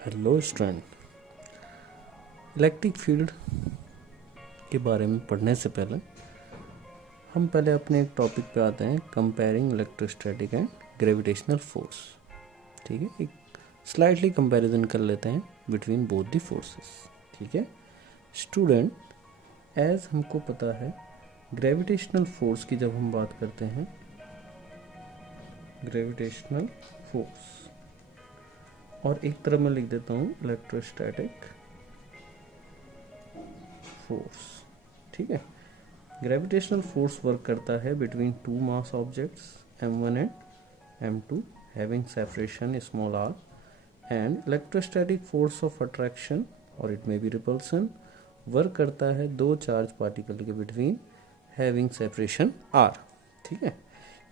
Hello student. Electric field के बारे में पढ़ने से पहले हम पहले अपने एक टॉपिक पे आते हैं, comparing electrostatic and gravitational force. ठीक है, एक स्लाइटली कंपैरिजन कर लेते हैं बिटवीन बोथ द फोर्सेस। ठीक है स्टूडेंट, एज हमको पता है ग्रेविटेशनल फोर्स की जब हम बात करते हैं, ग्रेविटेशनल फोर्स, और एक तरफ मैं लिख देता हूँ इलेक्ट्रोस्टैटिक फोर्स। ठीक है, ग्रेविटेशनल फोर्स वर्क करता है between two mass objects m1 and m2 having separation small r, and electrostatic force of attraction और it may be repulsion work करता है दो चार्ज पार्टिकल के बिटवीन हैविंग सेपरेशन r। ठीक है,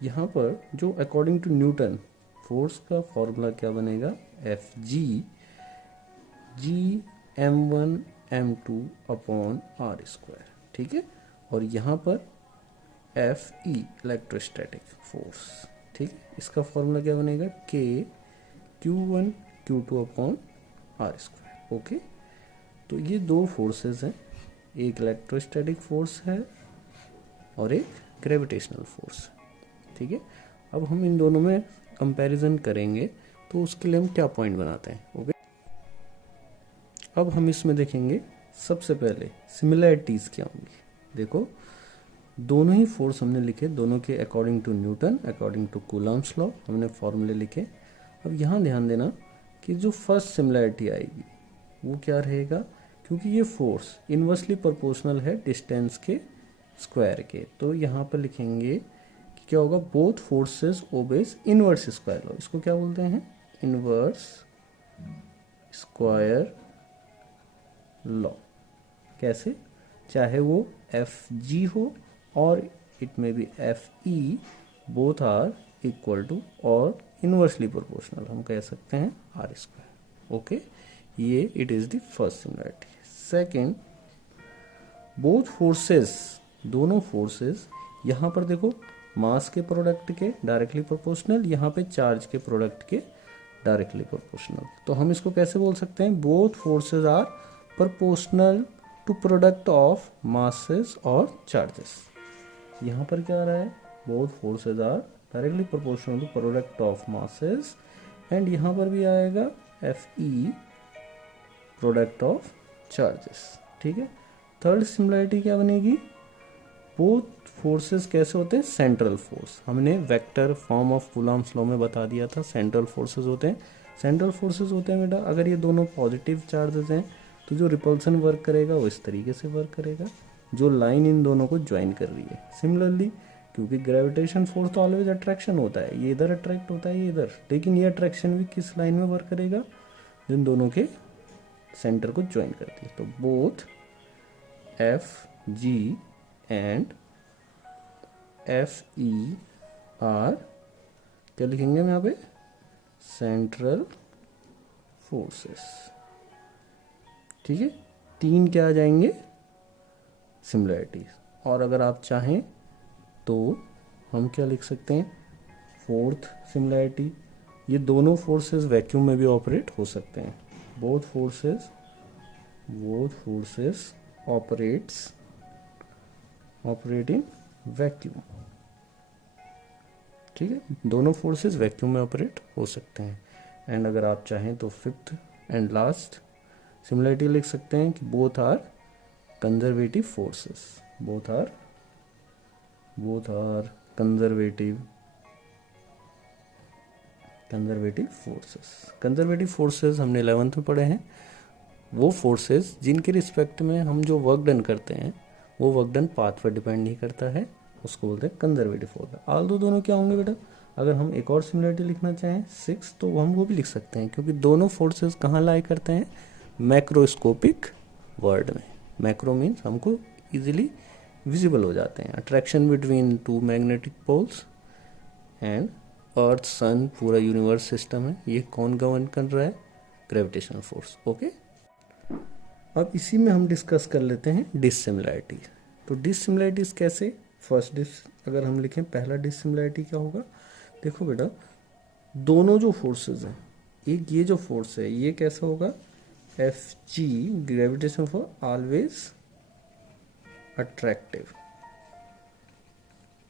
यहाँ पर जो अकॉर्डिंग टू न्यूटन फोर्स का फॉर्मूला क्या बनेगा, F G m1 m2 upon R square. ठीक है, और यहाँ पर एफ ई इलेक्ट्रोस्टैटिक फोर्स। ठीक है, इसका फॉर्मूला क्या बनेगा, के Q1 Q2 upon R square. Okay, तो ये दो फोर्सेस हैं, एक इलेक्ट्रोस्टैटिक फोर्स है और एक ग्रेविटेशनल फोर्स। ठीक है, अब हम इन दोनों में कंपैरिजन करेंगे तो उसके लिए हम क्या पॉइंट बनाते हैं। ओके, अब हम इसमें देखेंगे सबसे पहले सिमिलैरिटीज क्या होंगी। देखो, दोनों ही फोर्स हमने लिखे, दोनों के according to Newton, according to Coulomb's law हमने फॉर्मूले लिखे। अब यहाँ ध्यान देना कि जो फर्स्ट सिमिलैरिटी आएगी वो क्या रहेगा, क्योंकि ये फोर्स इनवर्सली प्रोपोर्शनल है डिस्टेंस के स्क्वायर के, तो यहाँ पर लिखेंगे कि क्या होगा, both forces obeys inverse square law. इसको क्या बोलते हैं, इनवर्स स्क्वायर लॉ। कैसे, चाहे वो एफ जी हो और it may be F E, both are equal to और इनवर्सली प्रोपोर्शनल, हम कह सकते हैं आर स्क्वायर। ओके, ये it is the first similarity. Second, both forces, दोनों फोर्सेस, यहाँ पर देखो मास के प्रोडक्ट के डायरेक्टली प्रोपोर्शनल, यहाँ पे चार्ज के प्रोडक्ट के डायरेक्टली प्रोपोर्शनल। तो हम इसको कैसे बोल सकते हैं, both forces are proportional to product of masses और चार्जेस। यहाँ पर क्या आ रहा है, both forces are directly proportional to product of masses, and यहाँ पर भी आएगा F E product of charges. ठीक है, थर्ड सिमिलरिटी क्या बनेगी, बोथ फोर्सेस कैसे होते हैं, सेंट्रल फोर्स। हमने vector form of Coulomb's law में बता दिया था, सेंट्रल फोर्सेस होते हैं। सेंट्रल फोर्सेस होते हैं बेटा, अगर ये दोनों पॉजिटिव चार्जेस हैं तो जो रिपल्सन वर्क करेगा वो इस तरीके से वर्क करेगा, जो लाइन इन दोनों को ज्वाइन कर रही है। सिमिलरली, क्योंकि ग्रेविटेशन फोर्स तो ऑलवेज अट्रैक्शन होता है, ये इधर अट्रैक्ट होता है, ये इधर, लेकिन ये अट्रैक्शन भी किस लाइन में वर्क करेगा, जिन दोनों के सेंटर को ज्वाइन करती है। तो both F G and F E R, क्या लिखेंगे हम यहाँ पे, सेंट्रल फोर्सेस। ठीक है, तीन क्या आ जाएंगे, सिमिलैरिटीज। और अगर आप चाहें तो हम क्या लिख सकते हैं, फोर्थ सिमिलैरिटी, ये दोनों फोर्सेस वैक्यूम में भी ऑपरेट हो सकते हैं। Both forces operate in vacuum. ठीक है, दोनों फोर्सेस वैक्यूम में ऑपरेट हो सकते हैं। एंड अगर आप चाहें तो फिफ्थ एंड लास्ट सिमिलरिटी लिख सकते हैं कि both are conservative forces, both are conservative forces. Conservative forces हमने 11th में पढ़े हैं, वो फोर्सेस जिनके रिस्पेक्ट में हम जो वर्क डन करते हैं वो वर्क डन पाथ पर डिपेंड नहीं करता है, उसको बोलते हैं कंजर्वेटिव फोर्स। आल्दो दोनों क्या होंगे बेटा, अगर हम एक और सिमिलरिटी लिखना चाहें 6, तो हम वो भी लिख सकते हैं, क्योंकि दोनों फोर्सेस कहाँ लाई करते हैं, मैक्रोस्कोपिक वर्ल्ड में। मैक्रो मीन्स हमको इजीली विजिबल हो जाते हैं। Attraction between two magnetic poles and earth sun, पूरा यूनिवर्स सिस्टम है, ये कौन गवर्न कर रहा है, ग्रेविटेशनल फोर्स। ओके, अब इसी में हम डिस्कस कर लेते हैं डिससिमिलैरिटी। तो डिससिमिलैरिटीज कैसे, फर्स्ट अगर हम लिखें, पहला डिससिमिलैरिटी क्या होगा, देखो बेटा, दोनों जो फोर्सेस हैं एक ये जो फोर्स है ये कैसा होगा, F G gravitation for always attractive,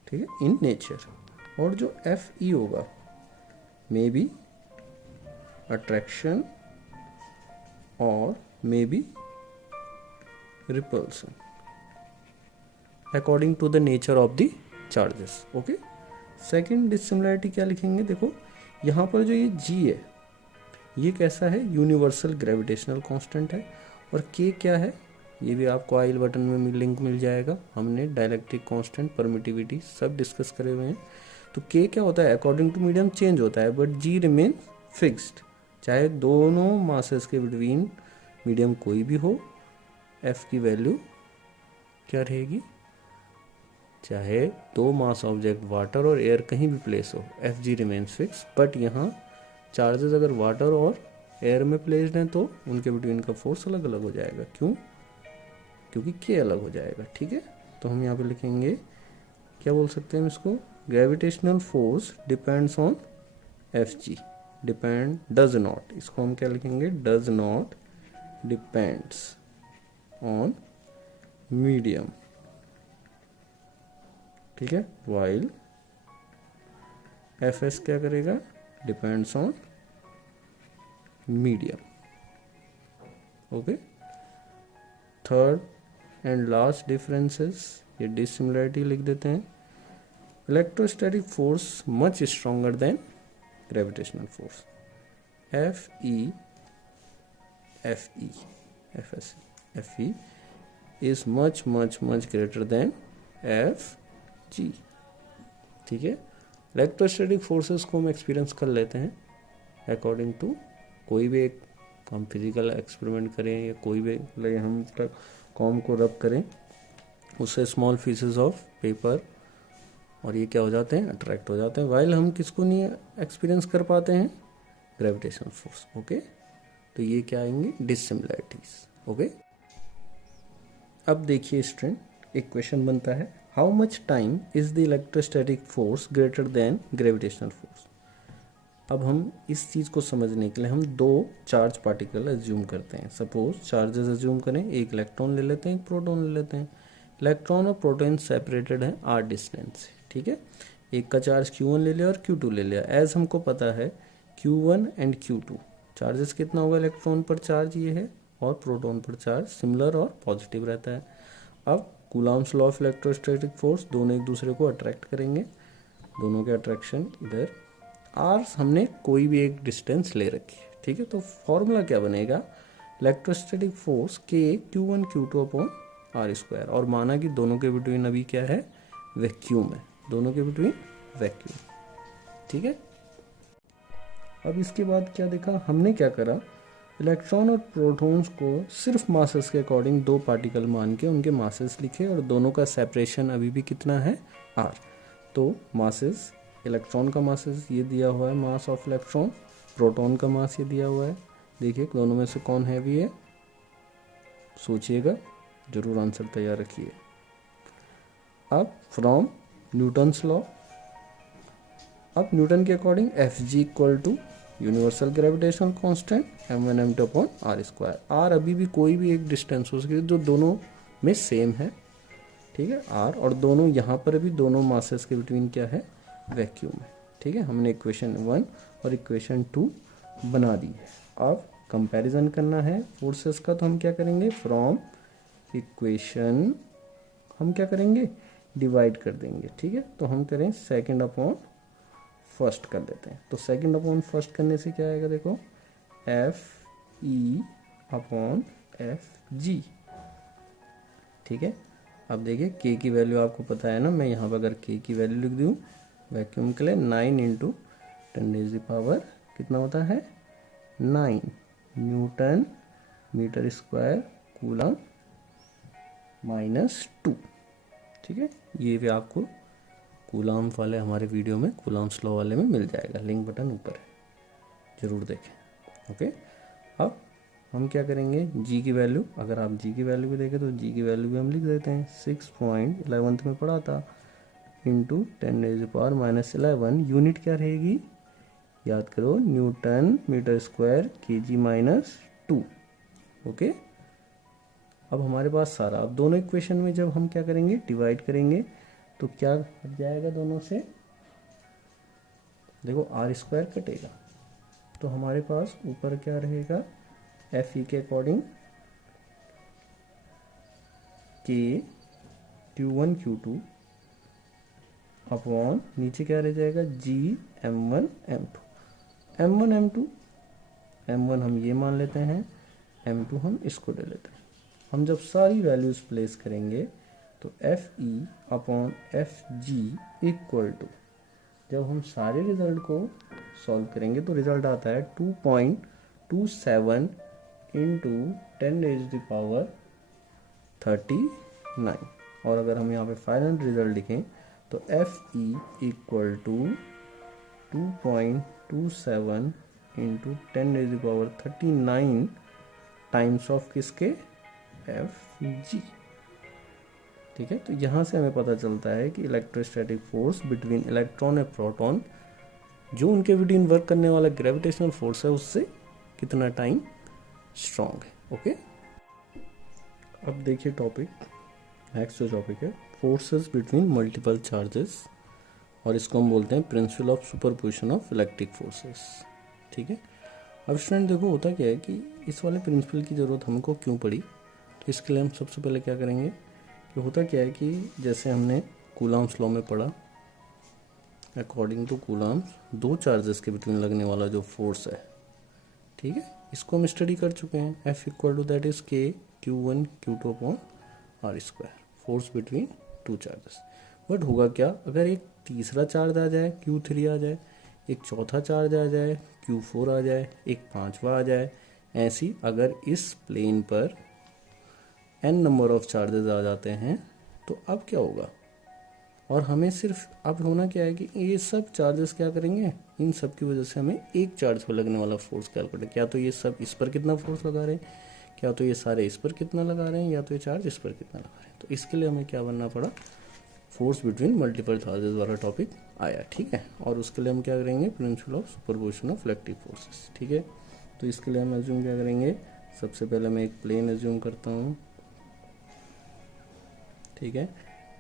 ठीक है, इन नेचर। और जो एफ ई होगा मे बी अट्रैक्शन और may be repulsion according to the nature of the charges. Okay, second dissimilarity क्या लिखेंगे, देखो यहाँ पर जो ये जी है ये कैसा है, यूनिवर्सल ग्रेविटेशनल कांस्टेंट है। और के क्या है, ये भी आपको आई बटन में लिंक मिल जाएगा, हमने डायलेक्ट्रिक कांस्टेंट, परमिटिविटी सब डिस्कस करे हुए हैं। तो के क्या होता है, अकॉर्डिंग टू मीडियम चेंज होता है, बट जी रिमेन फिक्स्ड, चाहे दोनों मासेस के बिटवीन मीडियम कोई भी हो, एफ की वैल्यू क्या रहेगी, चाहे दो मास ऑब्जेक्ट वाटर और एयर कहीं भी प्लेस हो, F G remains fix. But यहाँ चार्जेस अगर वाटर और एयर में प्लेस्ड हैं तो उनके बिटवीन का फोर्स अलग अलग हो जाएगा। क्यों, क्योंकि के अलग हो जाएगा। ठीक है, तो हम यहाँ पे लिखेंगे, क्या बोल सकते हैं हम इसको, gravitational force depends on F G, depend does not, इसको हम क्या लिखेंगे, does not depends on medium. ठीक है, वाइल एफ एस क्या करेगा, depends on medium. Okay, third and last differences, ये डिसिमिलरिटी लिख देते हैं। Electrostatic force much stronger than gravitational force, F E F S F E is much much much greater than F G. ठीक है, electrostatic forces को हम experience कर लेते हैं अकॉर्डिंग टू, कोई भी एक हम फिजिकल एक्सपेरिमेंट करें या कोई भी हम कॉम को रब करें, उससे स्मॉल पीसेस ऑफ पेपर और ये क्या हो जाते हैं, अट्रैक्ट हो जाते हैं, वाइल हम किसको नहीं एक्सपीरियंस कर पाते हैं, ग्रेविटेशनल फोर्स। ओके, तो ये क्या आएंगे, डिसिमिलरिटीज। ओके, अब देखिए स्टूडेंट, एक क्वेश्चन बनता है, how much time is the electrostatic force greater than gravitational force. अब हम इस चीज़ को समझने के लिए हम दो चार्ज पार्टिकल एज्यूम करते हैं। सपोज चार्जेस एज्यूम करें, एक इलेक्ट्रॉन ले लेते हैं, एक प्रोटॉन ले लेते हैं। इलेक्ट्रॉन और प्रोटॉन सेपरेटेड हैं आर डिस्टेंस से। ठीक है, एक का चार्ज Q1 ले लिया और Q2 ले लिया। एज हमको पता है Q1 एंड Q2 चार्जेस कितना होगा, इलेक्ट्रॉन पर चार्ज ये है और प्रोटॉन पर चार्ज सिमिलर और पॉजिटिव रहता है। अब Coulomb's law of electrostatic force, दोनों एक दूसरे को अट्रैक्ट करेंगे, दोनों के अट्रैक्शन इधर, आर हमने कोई भी एक डिस्टेंस ले रखी है। ठीक है, तो फॉर्मूला क्या बनेगा, इलेक्ट्रोस्टैटिक फोर्स के Q1 Q2 upon R square, और माना कि दोनों के बिटवीन अभी क्या है, वैक्यूम है, दोनों के बिटवीन वैक्यूम। ठीक है, अब इसके बाद क्या देखा हमने, क्या करा, इलेक्ट्रॉन और प्रोटॉन्स को सिर्फ मासेस के अकॉर्डिंग दो पार्टिकल मान के उनके मासेस लिखे, और दोनों का सेपरेशन अभी भी कितना है, आर। तो मासेस, इलेक्ट्रॉन का मासेस ये दिया हुआ है, मास ऑफ इलेक्ट्रॉन, प्रोटॉन का मास ये दिया हुआ है। देखिए दोनों में से कौन हैवी है, सोचिएगा, जरूर आंसर तैयार रखिए। अब फ्रॉम न्यूटन्स लॉ, अब न्यूटन के according F G equal to universal gravitational constant m1 m2 upon R square. आर अभी भी कोई भी एक डिस्टेंस हो सकती है जो दोनों में सेम है। ठीक है, आर, और दोनों यहाँ पर भी दोनों मासेस के बिटवीन क्या है, वैक्यूम है। ठीक है, हमने इक्वेशन 1 और इक्वेशन 2 बना दी है। अब कंपैरिजन करना है फोर्सेस का, तो हम क्या करेंगे, फ्रॉम इक्वेशन हम क्या करेंगे, डिवाइड कर देंगे। ठीक है, तो हम करें सेकंड अपॉन फर्स्ट कर देते हैं। तो सेकंड अपॉन फर्स्ट करने से क्या आएगा, देखो, F E upon F G. ठीक है, अब देखिए के की वैल्यू आपको पता है ना, मैं यहाँ पर अगर के की वैल्यू लिख दूँ वैक्यूम के लिए 9 × 10⁻⁴ कितना होता है, 9 न्यूटन मीटर स्क्वायर कूलम -2। ठीक है, ये भी आपको कूलम वाले हमारे वीडियो में, कूलम्स लॉ वाले में मिल जाएगा, लिंक बटन ऊपर है, जरूर देखें। ओके, अब हम क्या करेंगे, जी की वैल्यू, अगर आप जी की वैल्यू भी देखें तो जी की वैल्यू भी हम लिख देते हैं, 6.11 में पढ़ा था, इंटू 10⁻⁻11। यूनिट क्या रहेगी, याद करो, newton metre square kg minus 2। Okay, अब हमारे पास सारा, अब दोनों इक्वेशन में जब हम क्या करेंगे, डिवाइड करेंगे, तो क्या हट जाएगा दोनों से, देखो आर स्क्वायर कटेगा, तो हमारे पास ऊपर क्या रहेगा, एफ ई के अकॉर्डिंग के Q1 Q2 अपॉन नीचे क्या रह जाएगा, जी M1 M2। M1 हम ये मान लेते हैं, M2 हम इसको ले लेते हैं। हम जब सारी वैल्यूज प्लेस करेंगे तो F E upon F G equal to, जब हम सारे रिजल्ट को सॉल्व करेंगे तो रिजल्ट आता है 2.27 इंटू 10⁻39। और अगर हम यहाँ पे फाइनल रिजल्ट लिखें तो F E equal to 2.27 into 10⁻39 times of किसके, एफ जी। ठीक है, तो यहाँ से हमें पता चलता है कि इलेक्ट्रोस्टैटिक फोर्स बिटवीन इलेक्ट्रॉन और प्रोटॉन, जो उनके बिटवीन वर्क करने वाला ग्रेविटेशनल फोर्स है, उससे कितना टाइम स्ट्रॉन्ग है। ओके, अब देखिए टॉपिक, नेक्स्ट जो टॉपिक है फोर्सेस बिटवीन मल्टीपल चार्जेस, और इसको हम बोलते हैं principle of superposition of electric forces. ठीक है, अब स्टूडेंट देखो होता क्या है कि इस वाले प्रिंसिपल की ज़रूरत हमको क्यों पड़ी, तो इसके लिए हम सबसे पहले क्या करेंगे कि होता क्या है कि जैसे हमने कूलम्ब्स लॉ में पढ़ा, अकॉर्डिंग टू कूलम्ब्स दो चार्जेस के बिटवीन लगने वाला जो फोर्स है, ठीक है, इसको हम स्टडी कर चुके हैं। F equal to that is K Q1 Q2 upon R square, force between two charges. But होगा क्या, अगर एक तीसरा चार्ज आ जाए Q3 आ जाए, एक चौथा चार्ज आ जाए Q4 आ जाए, एक पांचवा आ जाए, ऐसी अगर इस प्लेन पर n नंबर ऑफ चार्जेस आ जाते हैं तो अब क्या होगा, और हमें सिर्फ अब होना क्या है कि ये सब चार्जेस क्या करेंगे, इन सब की वजह से हमें एक चार्ज पर लगने वाला फोर्स कैलकुलेट, क्या तो ये सब इस पर कितना फोर्स लगा रहे हैं, क्या तो ये सारे इस पर कितना लगा रहे हैं, या तो ये चार्ज इस पर कितना लगा रहे हैं। तो इसके लिए हमें क्या बनना पड़ा, फोर्स बिटवीन मल्टीपल चार्जेस वाला टॉपिक आया। ठीक है, और उसके लिए हम क्या करेंगे, principle of superposition of electric forces. ठीक है, तो इसके लिए हम एज्यूम क्या करेंगे, सबसे पहले मैं एक प्लेन एज्यूम करता हूँ। ठीक है,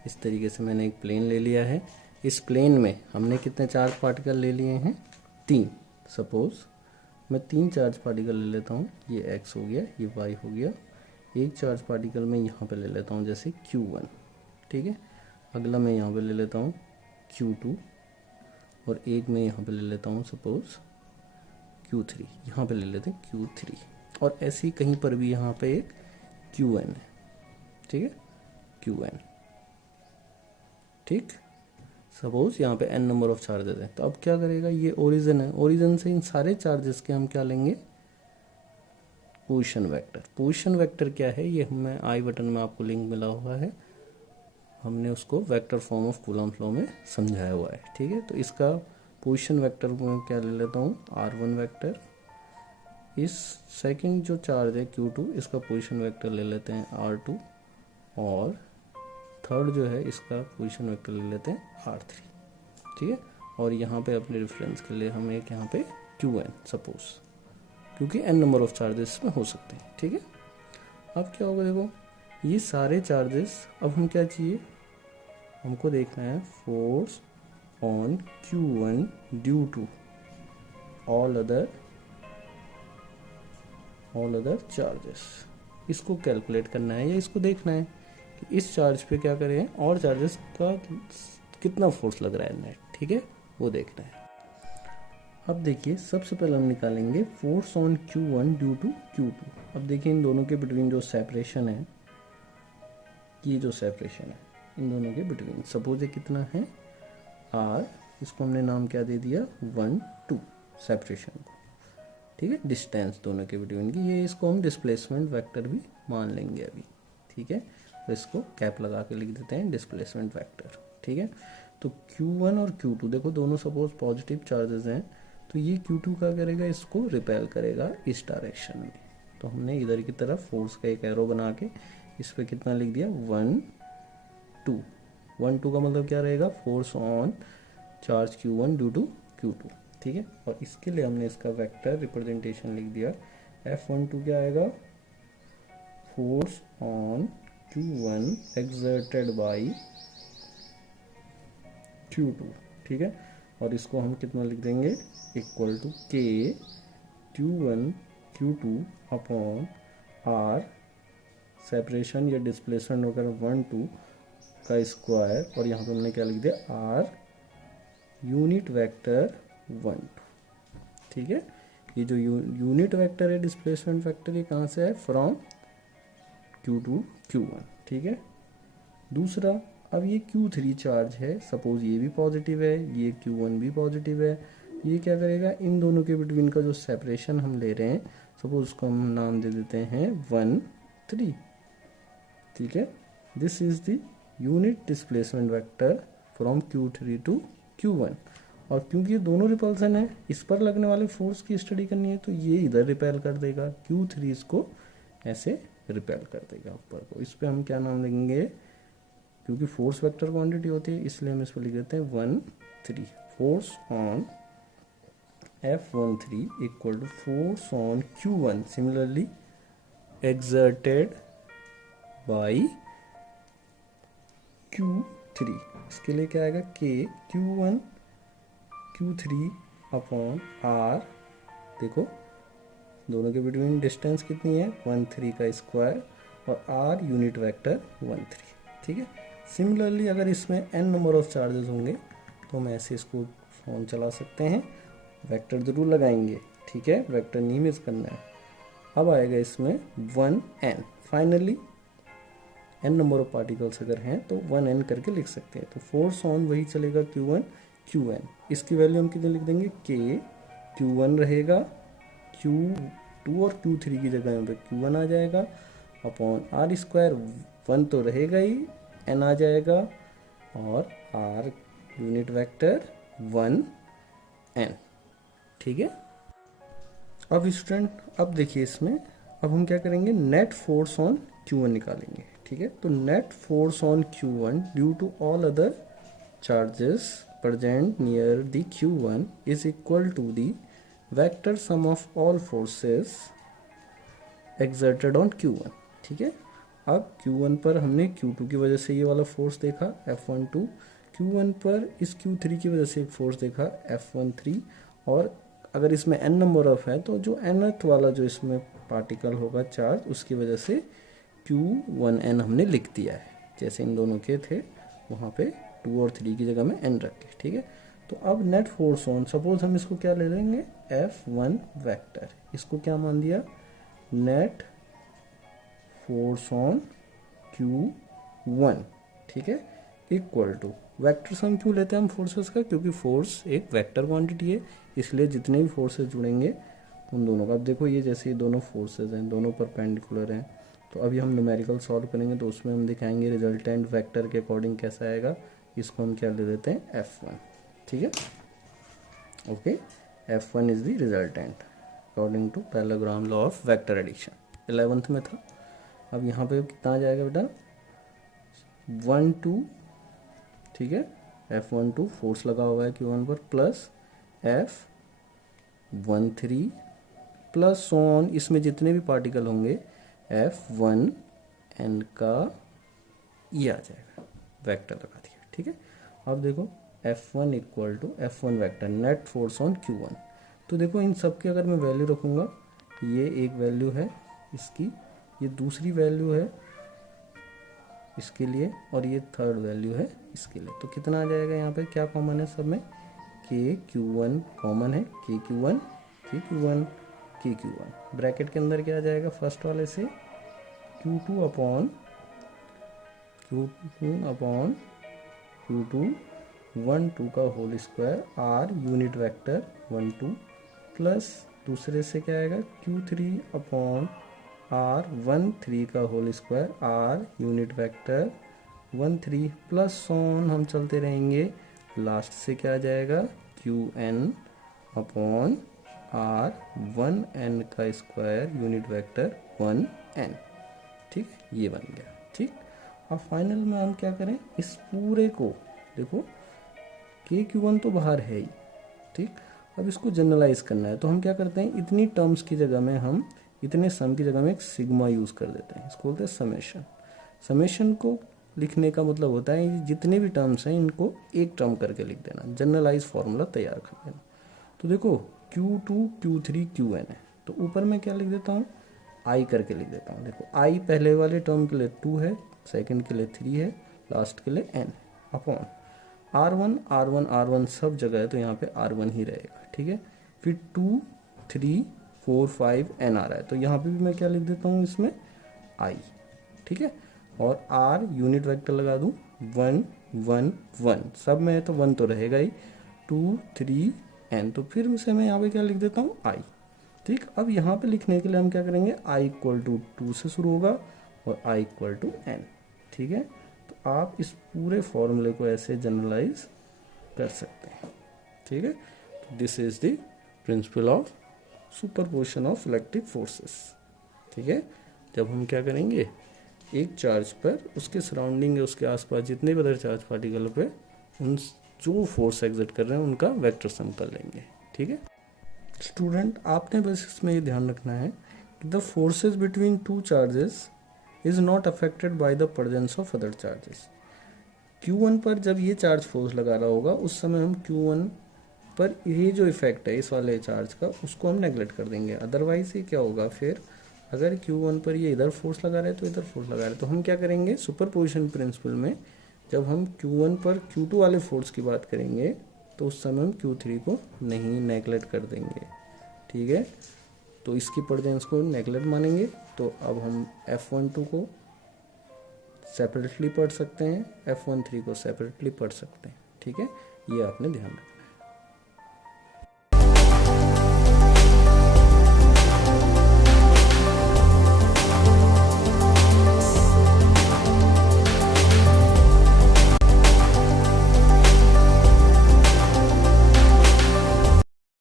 इस तरीके से मैंने एक प्लेन ले लिया है। इस प्लेन में हमने कितने चार्ज पार्टिकल ले लिए हैं, 3। सपोज मैं 3 चार्ज पार्टिकल ले लेता हूँ, ये x हो गया, ये y हो गया। एक चार्ज पार्टिकल मैं यहाँ पे ले लेता हूँ जैसे Q1। ठीक है, अगला मैं यहाँ पे ले लेता हूँ Q2, और एक मैं यहाँ पे ले लेता हूँ सपोज Q3, यहाँ पे ले लेते हैं Q3, और ऐसे ही कहीं पर भी यहाँ पे एक Qn है। ठीक है, Qn, ठीक, सपोज यहाँ पे n नंबर ऑफ चार्जेस है। तो अब क्या करेगा, ये ओरिजिन है, ओरिजिन से इन सारे चार्जेस के हम क्या लेंगे, पोजीशन वेक्टर। पोजीशन वेक्टर क्या है, ये हमें आई बटन में आपको लिंक मिला हुआ है, हमने उसको vector form of Coulomb's law में समझाया हुआ है। ठीक है, तो इसका पोजीशन वेक्टर में क्या ले लेता हूँ, r1 वेक्टर। इस सेकंड जो चार्ज है Q2, इसका पोजीशन वेक्टर ले लेते हैं r2, और थर्ड जो है इसका पोजीशन वेक्टर ले लेते हैं r3। ठीक है, और यहाँ पे अपने रेफरेंस के लिए हम एक यहाँ पे Qn सपोज, क्योंकि n नंबर ऑफ चार्जेस में हो सकते हैं। ठीक है, अब क्या होगा, देखो ये सारे चार्जेस, अब हम क्या चाहिए, हमको देखना है force on Q1 due to all other charges. इसको कैलकुलेट करना है या इसको देखना है कि इस चार्ज पे क्या करें और चार्जेस का कितना फोर्स लग रहा है नेट। ठीक है, वो देखना है। अब देखिए सबसे पहले हम निकालेंगे force on Q1 due to Q2। अब देखिए इन दोनों के बिटवीन जो सेपरेशन है, ये जो सेपरेशन है इन दोनों के बिटवीन, सपोज ये कितना है R, इसको हमने नाम क्या दे दिया 1 2 सेपरेशन को। ठीक है, डिस्टेंस दोनों के बिटवीन की, ये इसको हम डिस्प्लेसमेंट वेक्टर भी मान लेंगे अभी। ठीक है, तो इसको कैप लगा के लिख देते हैं डिस्प्लेसमेंट वेक्टर। ठीक है, तो Q1 और Q2 देखो दोनों सपोज पॉजिटिव चार्जेस हैं, तो ये Q2 क्या करेगा, इसको रिपेल करेगा इस डायरेक्शन में। तो हमने इधर की तरफ फोर्स का एक एरो बना के इस पे कितना लिख दिया 1 2 का मतलब क्या रहेगा, force on charge Q1 due to Q2। ठीक है। और इसके लिए हमने इसका वेक्टर रिप्रेजेंटेशन लिख दिया, F12 क्या आएगा, force on Q1 exerted by Q2, ठीक है। और इसको हम कितना लिख देंगे, equal to K Q1 Q2 upon R separation या डिस्प्लेसमेंट वगैरह 1 2 का स्क्वायर, और यहाँ पे हमने क्या लिख दिया, R यूनिट वेक्टर 1 2, ठीक है। ये जो यूनिट वेक्टर है डिस्प्लेसमेंट वेक्टर, ये कहाँ से है, फ्रॉम Q2 Q1, ठीक है। दूसरा, अब ये Q3 चार्ज है, सपोज ये भी पॉजिटिव है, ये Q1 भी पॉजिटिव है, ये क्या करेगा, इन दोनों के बिटवीन का जो सेपरेशन हम ले रहे हैं, सपोज उसको हम नाम दे देते हैं 1 3, ठीक है। This is the unit displacement vector from Q3 to Q1। और क्योंकि ये दोनों रिपल्सन है, इस पर लगने वाले फोर्स की स्टडी करनी है, तो ये इधर रिपेल कर देगा, Q3 इसको ऐसे रिपेल कर देगा ऊपर को। इस पर हम क्या नाम देंगे, क्योंकि फोर्स वेक्टर क्वांटिटी होती है इसलिए हम इसको लिख देते हैं 1 3। Force on F13 equal to force on Q1 similarly exerted by Q3। इसके लिए क्या आएगा, K Q1 Q3 upon R, देखो दोनों के बिटवीन डिस्टेंस कितनी है, 1 3 का स्क्वायर, और R यूनिट वेक्टर 1 3, ठीक है। सिमिलरली अगर इसमें n नंबर ऑफ चार्जेस होंगे तो हम ऐसे इसको फॉर्म चला सकते हैं, वेक्टर जरूर लगाएंगे, ठीक है, वेक्टर नहीं मिस करना है। अब आएगा इसमें 1n, finally n number of particles अगर हैं तो 1n करके लिख सकते हैं। तो फोर्स ऑन वही चलेगा Q1 Qn, इसकी वैल्यू हम कितने लिख देंगे, K Q1 रहेगा, Q2 और Q3 की जगह यहाँ पे Q1 आ जाएगा, अपॉन R स्क्वायर 1 तो रहेगा ही, n आ जाएगा, और R यूनिट वेक्टर 1n, ठीक है। अब स्टूडेंट, अब देखिए इसमें, अब हम क्या करेंगे, नेट फोर्स ऑन Q1 निकालेंगे, ठीक है। तो net force on Q1 due to all other charges present near the Q1 is equal to the vector sum of all forces exerted on Q1, ठीक है। अब Q1 पर हमने Q2 की वजह से ये वाला फोर्स देखा F12, Q1 पर इस Q3 की वजह से एक फोर्स देखा F13, और अगर इसमें n नंबर ऑफ है तो जो nth वाला जो इसमें पार्टिकल होगा चार्ज, उसकी वजह से Q1n हमने लिख दिया है, जैसे इन दोनों के थे वहाँ पे 2 और 3 की जगह में n रख के, ठीक है। तो अब नेट फोर्स ऑन, सपोज हम इसको क्या ले लेंगे, F1 वेक्टर, इसको क्या मान दिया, नेट फोर्स ऑन Q1, ठीक है, इक्वल टू वेक्टर सम क्यों लेते हैं हम फोर्सेस का, क्योंकि फोर्स एक वेक्टर क्वांटिटी है, इसलिए जितने भी फोर्सेस जुड़ेंगे उन दोनों का, अब देखो ये जैसे ये दोनों फोर्सेस हैं, दोनों परपेंडिकुलर हैं, तो अभी हम न्यूमेरिकल सॉल्व करेंगे तो उसमें हम दिखाएंगे रिजल्टेंट वेक्टर के अकॉर्डिंग कैसा आएगा। इसको हम क्या ले देते हैं, F1, ठीक है, okay. F1 is the resultant according to parallelogram law of vector addition, 11th में था। अब यहाँ पे कितना आ जाएगा बेटा, 1 2, ठीक है, F12 फोर्स लगा हुआ है Q1 पर, प्लस F13 प्लस ऑन, इसमें जितने भी पार्टिकल होंगे F1n का ये आ जाएगा, वेक्टर लगा दिया, ठीक है। अब देखो F1 equal to F1 vector net force on Q1, तो देखो इन सब की अगर मैं वैल्यू रखूँगा, ये एक वैल्यू है इसकी, ये दूसरी वैल्यू है इसके लिए, और ये थर्ड वैल्यू है इसके लिए, तो कितना आ जाएगा, यहाँ पे क्या कॉमन है सब में, KQ1 कॉमन है, KQ1 KQ1 KQ1, ब्रैकेट के अंदर क्या आ जाएगा, फर्स्ट वाले से Q2 अपॉन Q2 1 2 का whole square, R unit vector 1 2, plus दूसरे से क्या आएगा, Q3 अपॉन R 1 3 का whole square, R unit vector 1 3, plus on हम चलते रहेंगे, लास्ट से क्या आ जाएगा, Qn अपॉन R 1n का स्क्वायर यूनिट वेक्टर 1n, ठीक, ये बन गया, ठीक। अब फाइनल में हम क्या करें, इस पूरे को देखो, KQ1 तो बाहर है ही, ठीक। अब इसको जनरलाइज करना है तो हम क्या करते हैं, इतनी टर्म्स की जगह में हम इतने सम की जगह में एक सिग्मा यूज़ कर देते हैं, इसको बोलते हैं समेशन। समेशन को लिखने का मतलब होता है जितने भी टर्म्स हैं इनको एक टर्म करके लिख देना, जनरलाइज फॉर्मूला तैयार कर देना। तो देखो Q2 Q3 Qn है, तो ऊपर में क्या लिख देता हूँ, I करके लिख देता हूँ। देखो I पहले वाले टर्म के लिए 2 है, सेकंड के लिए 3 है, लास्ट के लिए n upon R1 R1 R1 सब जगह है तो यहाँ पे R1 ही रहेगा, ठीक है। फिर 2 3 4 5 n आ रहा है तो यहाँ पे भी मैं क्या लिख देता हूँ इसमें I, ठीक है। और R यूनिट वेक्टर लगा दूँ 1 1 1, सब में है तो 1 तो रहेगा ही, 2 3 n, तो फिर से मैं यहाँ पे क्या लिख देता हूँ I, ठीक। अब यहाँ पे लिखने के लिए हम क्या करेंगे, I इक्वल टू 2 से शुरू होगा और I इक्वल टू n, ठीक है। तो आप इस पूरे फॉर्मूले को ऐसे जनरलाइज कर सकते हैं, ठीक है। तो this is the principle of superposition of electric forces, ठीक है। जब हम क्या करेंगे, एक चार्ज पर उसके सराउंडिंग या उसके आसपास जितने भी अदर चार्ज पार्टिकल पे उन जो फोर्स एग्जर्ट कर रहे हैं उनका वेक्टर सम कर लेंगे, ठीक है। स्टूडेंट आपने बस इसमें ये ध्यान रखना है कि the forces between two charges is not affected by the presence of other charges. Q1 पर जब ये चार्ज फोर्स लगा रहा होगा उस समय हम Q1 पर ये जो इफेक्ट है इस वाले चार्ज का उसको हम नेगलेक्ट कर देंगे। अदरवाइज ये क्या होगा, फिर अगर Q1 पर ये इधर फोर्स लगा रहे हैं तो इधर फोर्स लगा रहे हैं, तो हम क्या करेंगे, सुपरपोजिशन प्रिंसिपल में जब हम Q1 पर Q2 वाले फोर्स की बात करेंगे तो उस समय हम Q3 को नहीं नेगलेक्ट कर देंगे, ठीक है। तो इसकी प्रेजेंस को नेगलेक्ट मानेंगे तो अब हम F12 को सेपरेटली पढ़ सकते हैं, F13 को सेपरेटली पढ़ सकते हैं, ठीक है। ये आपने ध्यान रखना।